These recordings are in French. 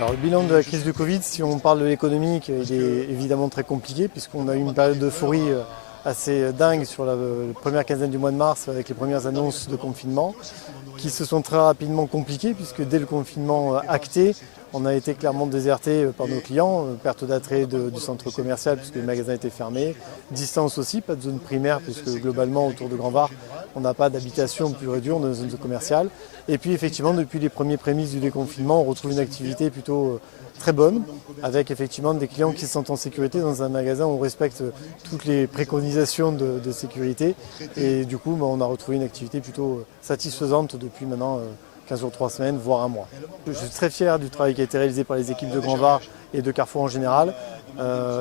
Alors le bilan de la crise du Covid, si on parle de l'économique, il est évidemment très compliqué puisqu'on a eu une période d'euphorie assez dingue sur la première quinzaine du mois de mars avec les premières annonces de confinement qui se sont très rapidement compliquées puisque dès le confinement acté, on a été clairement déserté par nos clients, perte d'attrait du centre commercial puisque les magasins étaient fermés, distance aussi, pas de zone primaire puisque globalement autour de Grand-Var, on n'a pas d'habitation pure et dure dans une zone commerciale. Et puis effectivement, depuis les premiers prémices du déconfinement, on retrouve une activité plutôt très bonne, avec effectivement des clients qui se sentent en sécurité dans un magasin où on respecte toutes les préconisations de sécurité. Et du coup, on a retrouvé une activité plutôt satisfaisante depuis maintenant 15 jours, 3 semaines, voire un mois. Je suis très fier du travail qui a été réalisé par les équipes de Grand-Var et de Carrefour en général.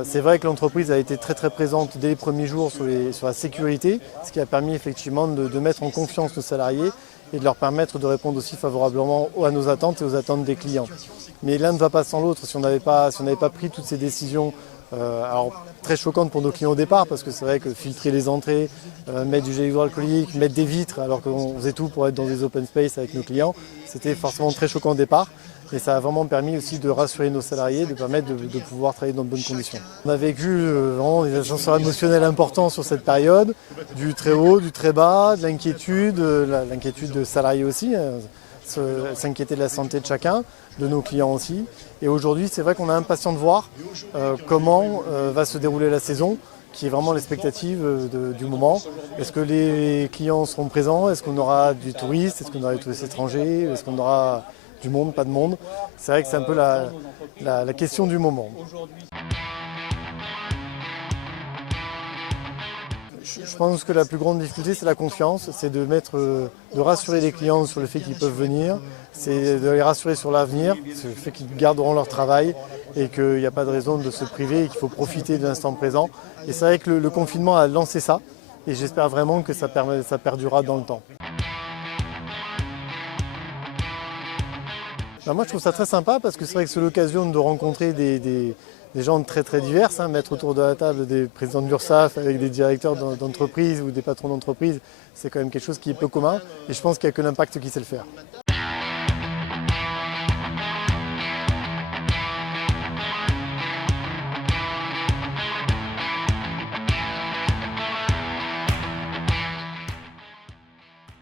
C'est vrai que l'entreprise a été très présente dès les premiers jours sur la sécurité, ce qui a permis effectivement de mettre en confiance nos salariés et de leur permettre de répondre aussi favorablement à nos attentes et aux attentes des clients. Mais l'un ne va pas sans l'autre. Si on n'avait pas pris toutes ces décisions, alors très choquantes pour nos clients au départ, parce que c'est vrai que filtrer les entrées, mettre du gel hydroalcoolique, mettre des vitres, alors qu'on faisait tout pour être dans des open space avec nos clients, c'était forcément très choquant au départ. Et ça a vraiment permis aussi de rassurer nos salariés, de permettre de pouvoir travailler dans de bonnes conditions. On a vécu vraiment des ascenseurs émotionnels importants sur cette période, du très haut, du très bas, de l'inquiétude, l'inquiétude de salariés aussi, s'inquiéter de la santé de chacun, de nos clients aussi. Et aujourd'hui, c'est vrai qu'on est impatient de voir comment va se dérouler la saison, qui est vraiment l'expectative du moment. Est-ce que les clients seront présents? Est-ce qu'on aura du touriste? Est-ce qu'on aura des touristes étrangers? Est-ce qu'on aura du monde, pas de monde? C'est vrai que c'est un peu la question du moment. Je pense que la plus grande difficulté, c'est la confiance, c'est de rassurer les clients sur le fait qu'ils peuvent venir, c'est de les rassurer sur l'avenir, sur le fait qu'ils garderont leur travail et qu'il n'y a pas de raison de se priver et qu'il faut profiter de l'instant présent. Et c'est vrai que le confinement a lancé ça et j'espère vraiment que ça perdurera dans le temps. Moi je trouve ça très sympa parce que c'est vrai que c'est l'occasion de rencontrer des gens très divers, mettre autour de la table des présidents de l'URSSAF avec des directeurs d'entreprise ou des patrons d'entreprise, c'est quand même quelque chose qui est peu commun et je pense qu'il n'y a que l'impact qui sait le faire.